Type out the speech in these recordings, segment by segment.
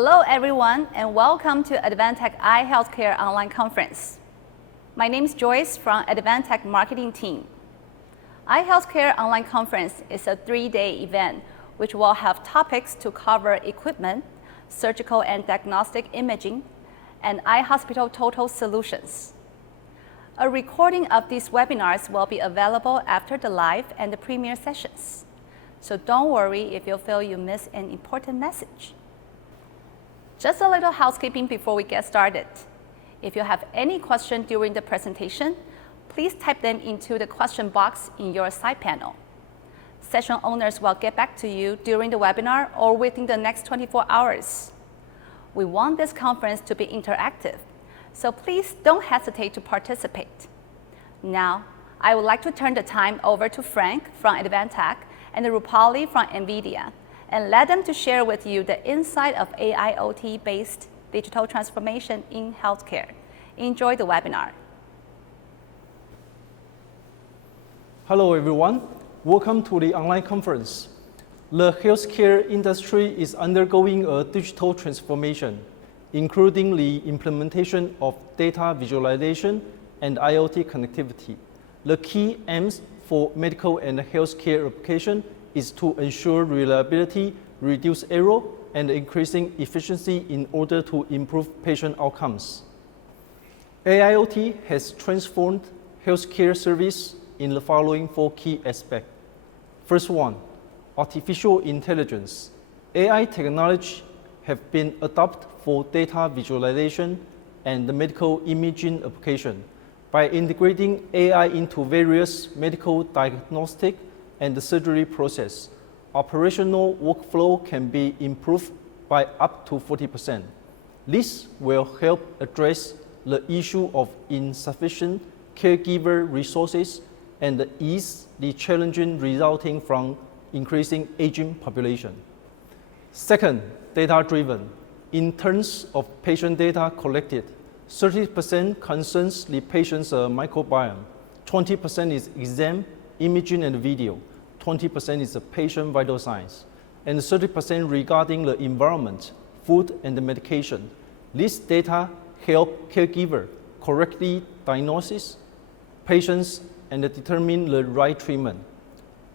Hello everyone and welcome to Advantech iHealthcare online conference. My name is Joyce from Advantech marketing team. iHealthcare online conference is a 3-day event which will have topics to cover equipment, surgical and diagnostic imaging, and iHospital total solutions. A recording of these webinars will be available after the live and the premiere sessions. So don't worry if you feel you miss an important message. Just a little housekeeping before we get started. If you have any question during the presentation, please type them into the question box in your side panel. Session owners will get back to you during the webinar or within the next 24 hours. We want this conference to be interactive, so please don't hesitate to participate. Now, I would like to turn the time over to Frank from Advantech and Rupali from Nvidia, and let them to share with you the insight of AIoT-based digital transformation in healthcare. Enjoy the webinar. Hello everyone, welcome to the online conference. The healthcare industry is undergoing a digital transformation, including the implementation of data visualization and IoT connectivity. The key aims for medical and healthcare application is to ensure reliability, reduce error, and increasing efficiency in order to improve patient outcomes. AIoT has transformed healthcare service in the following 4 key aspects. First one, artificial intelligence. AI technology have been adopted for data visualization and the medical imaging application. By integrating AI into various medical diagnostic and the surgery process, operational workflow can be improved by up to 40%. This will help address the issue of insufficient caregiver resources and ease the challenges resulting from increasing aging population. Second, data-driven. In terms of patient data collected, 30% concerns the patient's microbiome, 20% is exam, imaging and video, 20% is the patient vital signs, and 30% regarding the environment, food and the medication. This data help caregiver correctly diagnose patients and determine the right treatment.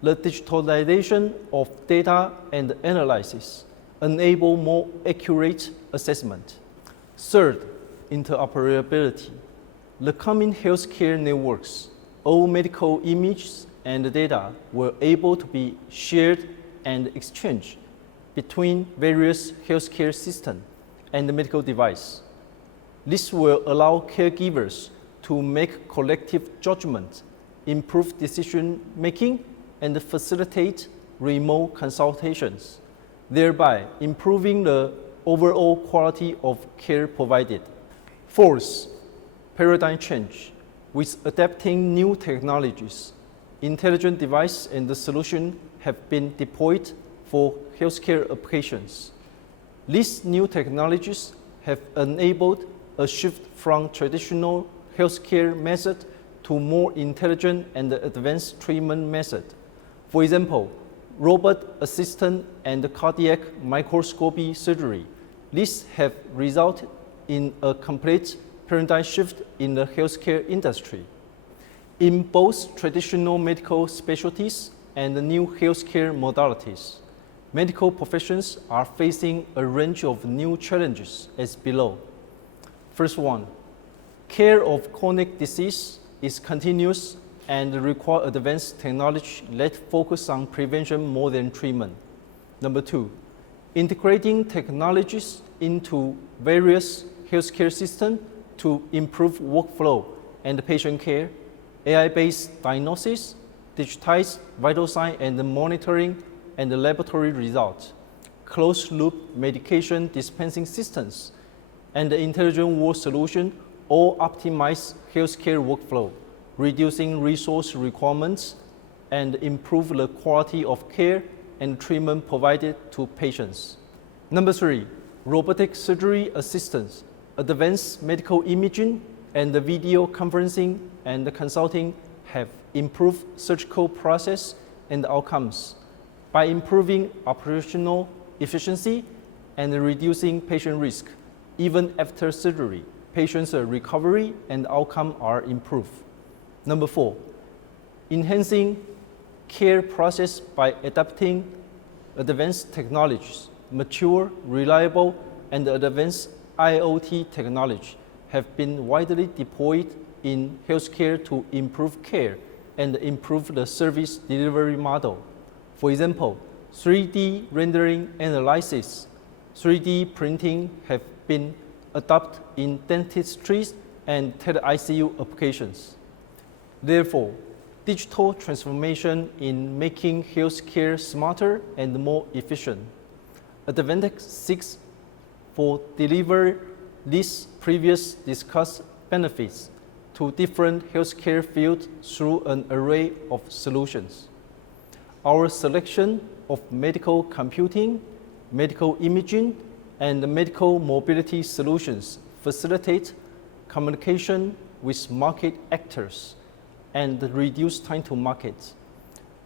The digitalization of data and analysis enable more accurate assessment. Third, interoperability. The coming healthcare networks, all medical images and data were able to be shared and exchanged between various healthcare systems and the medical device. This will allow caregivers to make collective judgments, improve decision making, and facilitate remote consultations, thereby improving the overall quality of care provided. Fourth, paradigm change. With adapting new technologies, intelligent devices and the solution have been deployed for healthcare applications. These new technologies have enabled a shift from traditional healthcare method to more intelligent and advanced treatment method. For example, robot assistant and cardiac microscopy surgery. These have resulted in a complete paradigm shift in the healthcare industry. In both traditional medical specialties and the new healthcare modalities, medical professions are facing a range of new challenges as below. First one, care of chronic disease is continuous and require advanced technology that focus on prevention more than treatment. Number 2, integrating technologies into various healthcare systems to improve workflow and patient care, AI-based diagnosis, digitized vital sign and monitoring and laboratory results, closed-loop medication dispensing systems, and the intelligent ward solution all optimize healthcare workflow, reducing resource requirements, and improve the quality of care and treatment provided to patients. Number 3, robotic surgery assistance, advanced medical imaging, and the video conferencing and the consulting have improved surgical process and outcomes. By improving operational efficiency and reducing patient risk. Even after surgery, patients' recovery and outcome are improved. Number 4, enhancing care process by adapting advanced technologies. Mature, reliable, and advanced IoT technology have been widely deployed in healthcare to improve care and improve the service delivery model. For example, 3D rendering analysis, 3D printing have been adopted in dentistry and tele-ICU applications. Therefore, digital transformation in making healthcare smarter and more efficient. Advantech seeks for deliver these previous discussed benefits to different healthcare fields through an array of solutions. Our selection of medical computing, medical imaging, and medical mobility solutions facilitate communication with market actors and reduce time to market.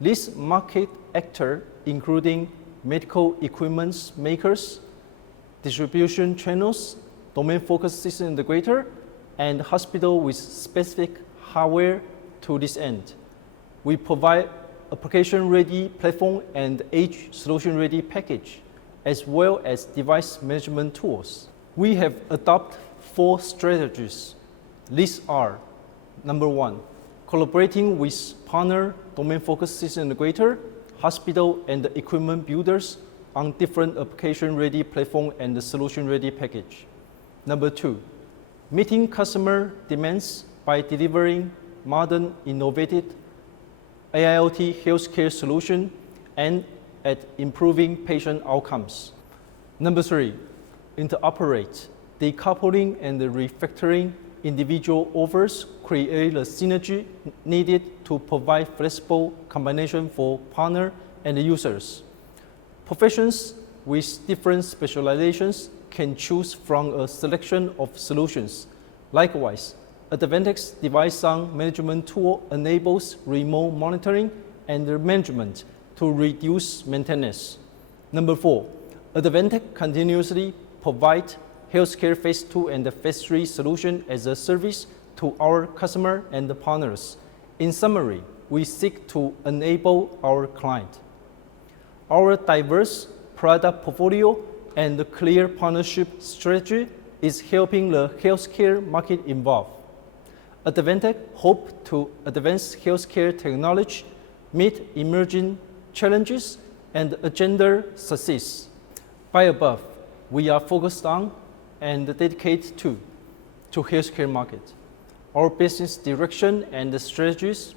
These market actors, including medical equipment makers, distribution channels, domain-focused system integrator, and hospital with specific hardware to this end. We provide application-ready platform and edge solution-ready package, as well as device management tools. We have adopted 4 strategies. These are, number 1, collaborating with partner domain-focused system integrator, hospital, and equipment builders on different application-ready platform and solution-ready package. Number 2, meeting customer demands by delivering modern, innovative AIoT healthcare solution and at improving patient outcomes. Number 3, interoperate, decoupling and refactoring individual offers create the synergy needed to provide flexible combination for partner and users. Professions with different specializations can choose from a selection of solutions. Likewise, Advantech's device management tool enables remote monitoring and management to reduce maintenance. Number 4, Advantech continuously provides healthcare phase 2 and phase 3 solution as a service to our customer and partners. In summary, we seek to enable our client. Our diverse product portfolio and clear partnership strategy is helping the healthcare market evolve. Advantech hopes to advance healthcare technology, meet emerging challenges, and agenda success. By above, we are focused on and dedicated to healthcare market. Our business direction and strategies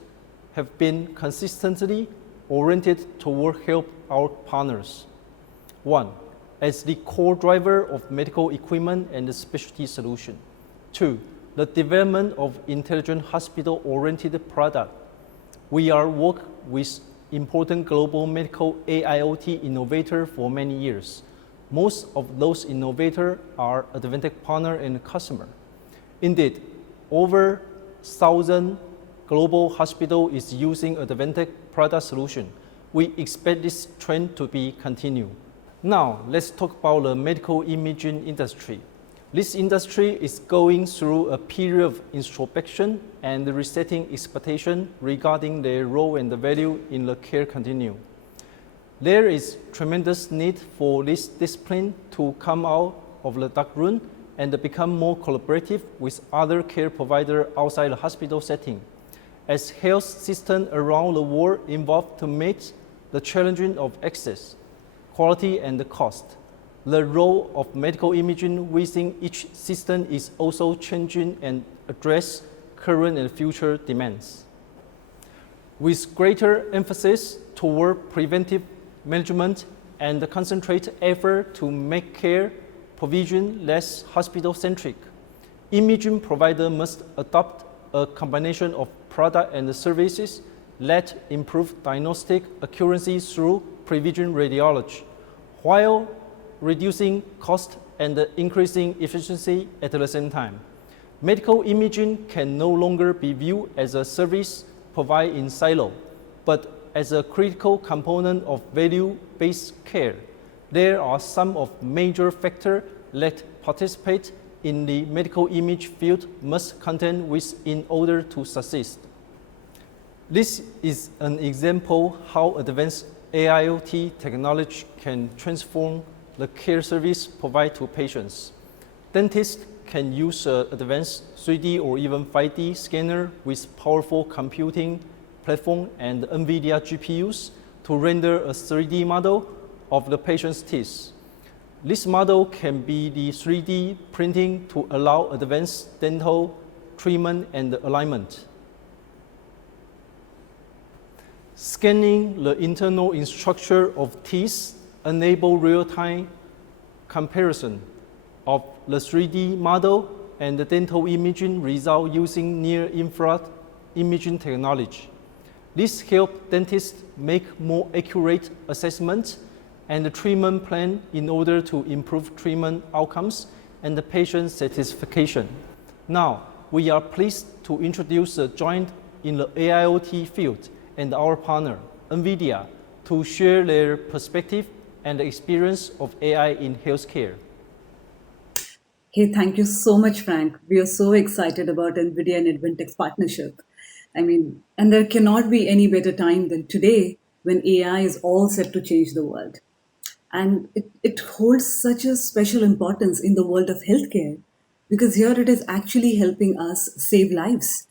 have been consistently oriented toward help our partners. 1, as the core driver of medical equipment and specialty solution. 2, the development of intelligent hospital-oriented product. We are working with important global medical AIoT innovators for many years. Most of those innovators are Advantech partner and customer. Indeed, over 1,000 global hospitals is using Advantech product solution. We expect this trend to be continued. Now, let's talk about the medical imaging industry. This industry is going through a period of introspection and resetting expectations regarding their role and the value in the care continuum. There is tremendous need for this discipline to come out of the dark room and become more collaborative with other care providers outside the hospital setting. As health systems around the world evolve to meet the challenges of access, quality, and cost, the role of medical imaging within each system is also changing and address current and future demands. With greater emphasis toward preventive management and concentrate effort to make care provision less hospital-centric, imaging providers must adopt a combination of products and services that improve diagnostic accuracy through precision radiology, while reducing cost and increasing efficiency at the same time. Medical imaging can no longer be viewed as a service provided in silo, but as a critical component of value-based care. there are some of major factors that participate in the medical image field must contend with in order to succeed. This is an example how advanced AIoT technology can transform the care service provided to patients. Dentists can use an advanced 3D or even 5D scanner with powerful computing platform and Nvidia GPUs to render a 3D model of the patient's teeth. This model can be the 3D printing to allow advanced dental treatment and alignment. Scanning the internal structure of teeth enable real-time comparison of the 3D model and the dental imaging result using near-infrared imaging technology. This helps dentists make more accurate assessments and the treatment plan in order to improve treatment outcomes and the patient satisfaction. Now, we are pleased to introduce a joint in the AIoT field and our partner, Nvidia, to share their perspective and experience of AI in healthcare. Hey, thank you so much, Frank. We are so excited about NVIDIA and Advantech's partnership. And there cannot be any better time than today when AI is all set to change the world. And it holds such a special importance in the world of healthcare because here it is actually helping us save lives.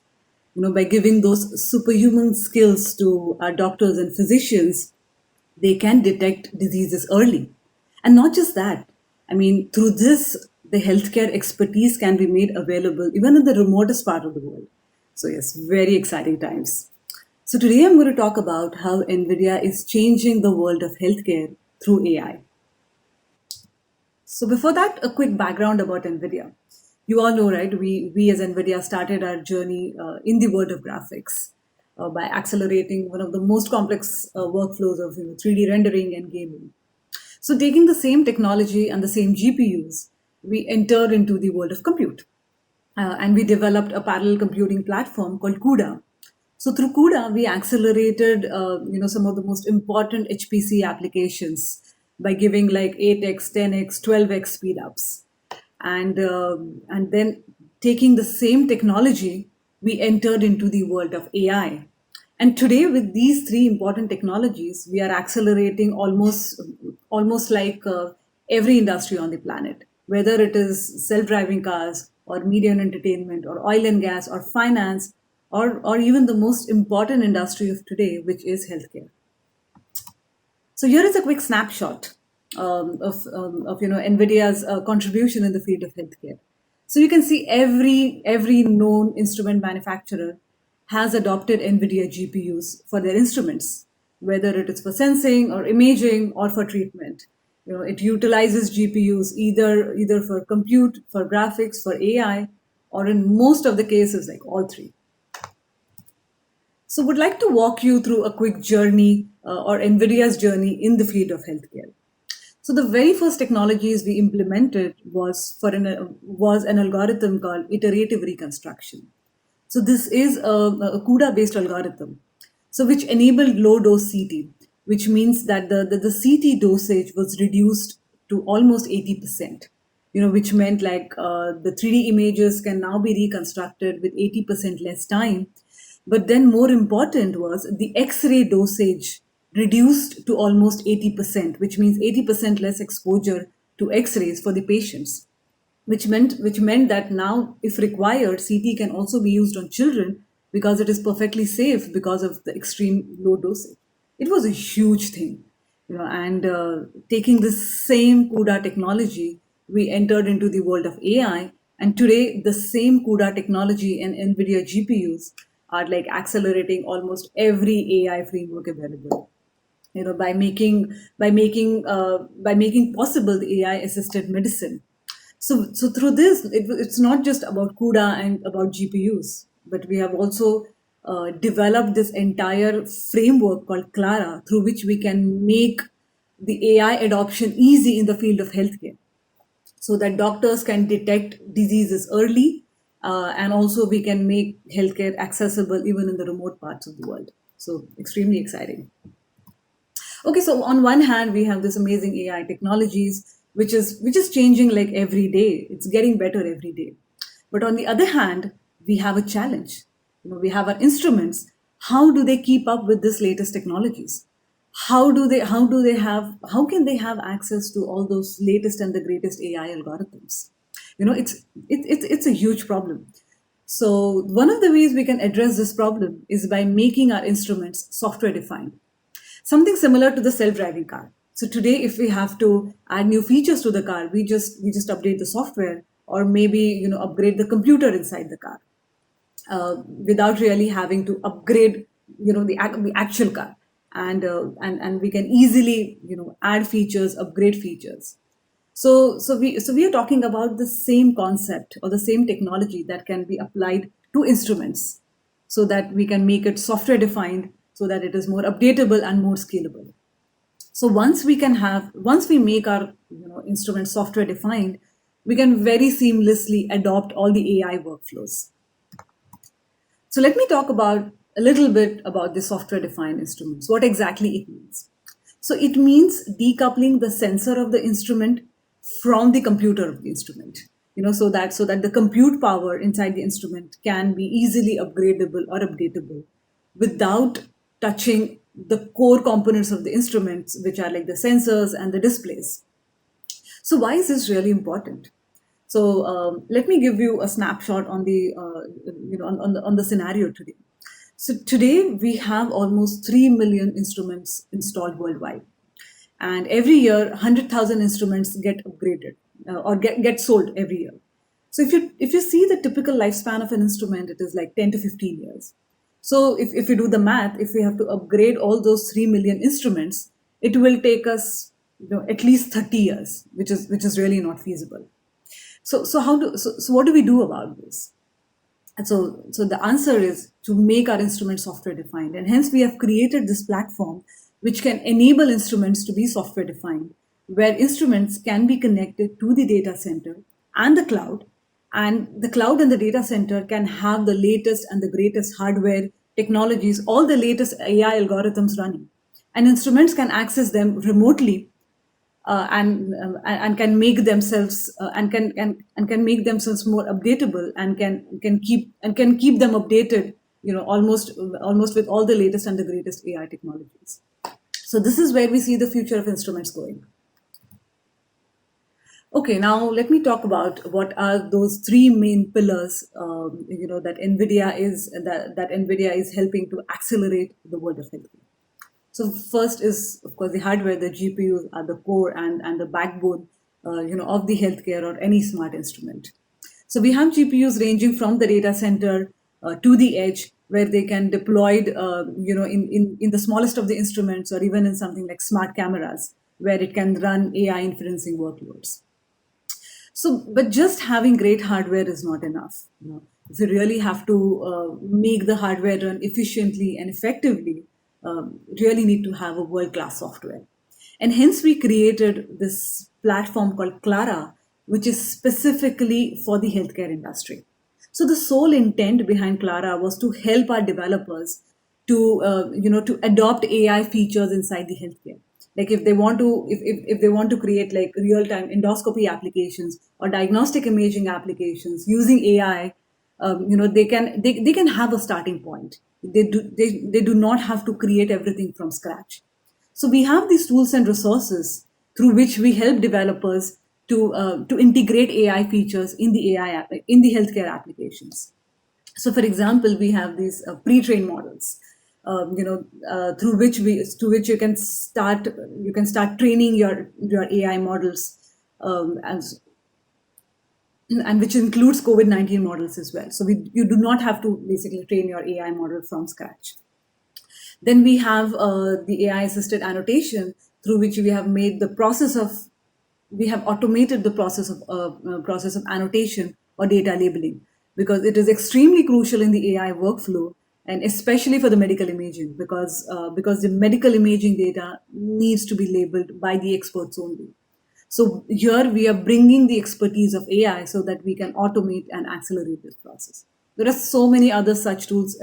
By giving those superhuman skills to our doctors and physicians, they can detect diseases early. And not just that, through this, the healthcare expertise can be made available even in the remotest part of the world. So, yes, very exciting times. So, today I'm going to talk about how NVIDIA is changing the world of healthcare through AI. So, before that, a quick background about NVIDIA. You all know, right? We as NVIDIA started our journey in the world of graphics by accelerating one of the most complex workflows of 3D rendering and gaming. So, taking the same technology and the same GPUs, we entered into the world of compute. And we developed a parallel computing platform called CUDA. So through CUDA, we accelerated, some of the most important HPC applications by giving like 8x, 10x, 12x speed ups, and then taking the same technology, we entered into the world of AI. And today, with these three important technologies, we are accelerating almost like every industry on the planet, whether it is self-driving cars or media and entertainment or oil and gas or finance or even the most important industry of today, which is healthcare. So here is a quick snapshot of NVIDIA's contribution in the field of healthcare. So you can see every known instrument manufacturer has adopted NVIDIA GPUs for their instruments, whether it is for sensing or imaging or for treatment. It utilizes GPUs either for compute, for graphics, for AI, or in most of the cases, like all three. So would like to walk you through a quick journey or NVIDIA's journey in the field of healthcare. So the very first technologies we implemented was an algorithm called iterative reconstruction. So this is a CUDA-based algorithm, so which enabled low-dose CT, which means that the CT dosage was reduced to almost 80%. Which meant like the 3D images can now be reconstructed with 80% less time. But then more important was the X-ray dosage reduced to almost 80%, which means 80% less exposure to X-rays for the patients. Which meant that now, if required, CT can also be used on children because it is perfectly safe because of the extreme low dosage. It was a huge thing, and taking this same CUDA technology, we entered into the world of AI. And today, the same CUDA technology and NVIDIA GPUs are like accelerating almost every AI framework available. By making possible the AI assisted medicine. So through this, it's not just about CUDA and about GPUs, but we have also developed this entire framework called Clara, through which we can make the AI adoption easy in the field of healthcare, so that doctors can detect diseases early, and also we can make healthcare accessible even in the remote parts of the world. So extremely exciting. Okay, so on one hand, we have this amazing AI technologies, which is changing like every day. It's getting better every day. But on the other hand, we have a challenge. We have our instruments. How do they keep up with this latest technologies? How can they have access to all those latest and the greatest AI algorithms? It's a huge problem. So one of the ways we can address this problem is by making our instruments software defined. Something similar to the self-driving car. So today, if we have to add new features to the car, we just update the software, or maybe upgrade the computer inside the car, without really having to upgrade the actual car. And we can easily add features, upgrade features. So we are talking about the same concept or the same technology that can be applied to instruments, so that we can make it software defined, so that it is more updatable and more scalable. So once we make our instrument software defined, we can very seamlessly adopt all the AI workflows. So let me talk about a little bit about the software defined instruments, what exactly it means. So it means decoupling the sensor of the instrument from the computer of the instrument, so that the compute power inside the instrument can be easily upgradable or updatable without touching the core components of the instruments, which are like the sensors and the displays. So why is this really important? So let me give you a snapshot on the on the scenario today. So today we have almost 3 million instruments installed worldwide, and every year 100,000 instruments get upgraded, or get sold every year. So if you see the typical lifespan of an instrument, it is like 10 to 15 years. So if you do the math, if we have to upgrade all those 3 million instruments, it will take us at least 30 years, which is really not feasible. So what do we do about this? And so the answer is to make our instrument software defined. And hence we have created this platform which can enable instruments to be software defined, where instruments can be connected to the data center and the cloud. And the cloud and the data center can have the latest and the greatest hardware technologies, all the latest AI algorithms running. And instruments can access them remotely, and can make themselves and can make themselves more updatable, and can keep them updated, almost with all the latest and the greatest AI technologies. So this is where we see the future of instruments going. Okay, now let me talk about what are those three main pillars, that Nvidia is helping to accelerate the world of healthcare. So first is, of course, the hardware. The GPUs are the core and the backbone, of the healthcare or any smart instrument. So we have GPUs ranging from the data center to the edge, where they can deployed, in the smallest of the instruments, or even in something like smart cameras, where it can run AI inferencing workloads. So, but just having great hardware is not enough. If you really have to make the hardware run efficiently and effectively, really need to have a world-class software. And hence we created this platform called Clara, which is specifically for the healthcare industry. So the sole intent behind Clara was to help our developers to adopt AI features inside the healthcare. Like if they want to create like real-time endoscopy applications or diagnostic imaging applications using AI, they can have a starting point. They do not have to create everything from scratch. So we have these tools and resources through which we help developers to integrate AI features in the healthcare applications. So, for example, we have these pre-trained models, through which you can start training your AI models, and which includes COVID-19 models as well. So you do not have to basically train your AI model from scratch. Then we have the AI assisted annotation, through which we have automated the process of annotation or data labeling, because it is extremely crucial in the AI workflow, and especially for the medical imaging, because the medical imaging data needs to be labeled by the experts only. So here we are bringing the expertise of AI so that we can automate and accelerate this process. There are so many other such tools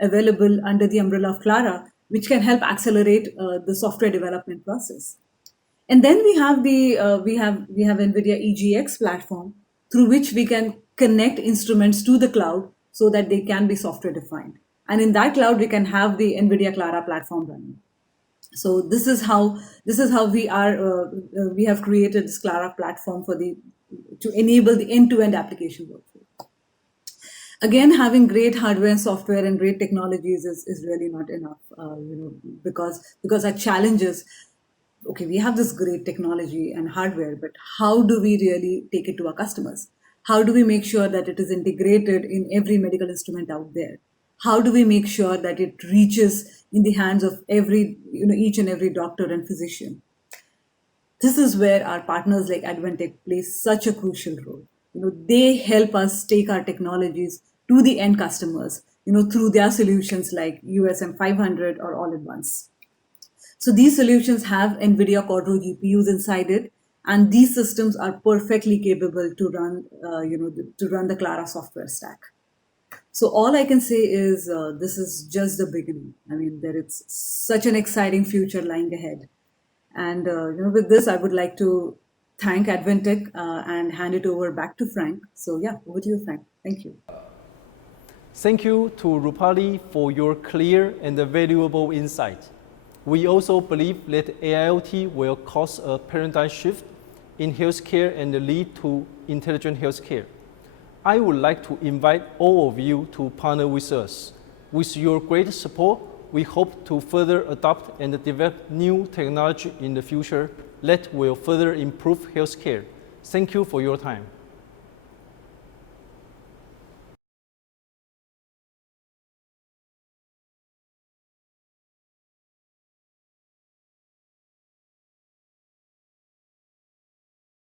available under the umbrella of Clara, which can help accelerate the software development process. And then we have NVIDIA EGX platform through which we can connect instruments to the cloud so that they can be software defined. And in that cloud, we can have the NVIDIA Clara platform running. So this is how we have created this Clara platform to enable the end-to-end application workflow. Again, having great hardware and software and great technologies is really not enough, because our challenge is, okay, we have this great technology and hardware, but how do we really take it to our customers? How do we make sure that it is integrated in every medical instrument out there? How do we make sure that it reaches in the hands of each and every doctor and physician? This is where our partners like Advantech play such a crucial role. They help us take our technologies to the end customers, through their solutions like USM 500 or all-in-ones. So these solutions have NVIDIA Quadro GPUs inside it, and these systems are perfectly capable to run the Clara software stack. So all I can say is this is just the beginning. I mean, there is such an exciting future lying ahead. And with this, I would like to thank Advantech and hand it over back to Frank. So yeah, over to you, Frank. Thank you. Thank you to Rupali for your clear and valuable insight. We also believe that AIoT will cause a paradigm shift in healthcare and lead to intelligent healthcare. I would like to invite all of you to partner with us. With your great support, we hope to further adopt and develop new technology in the future that will further improve healthcare. Thank you for your time.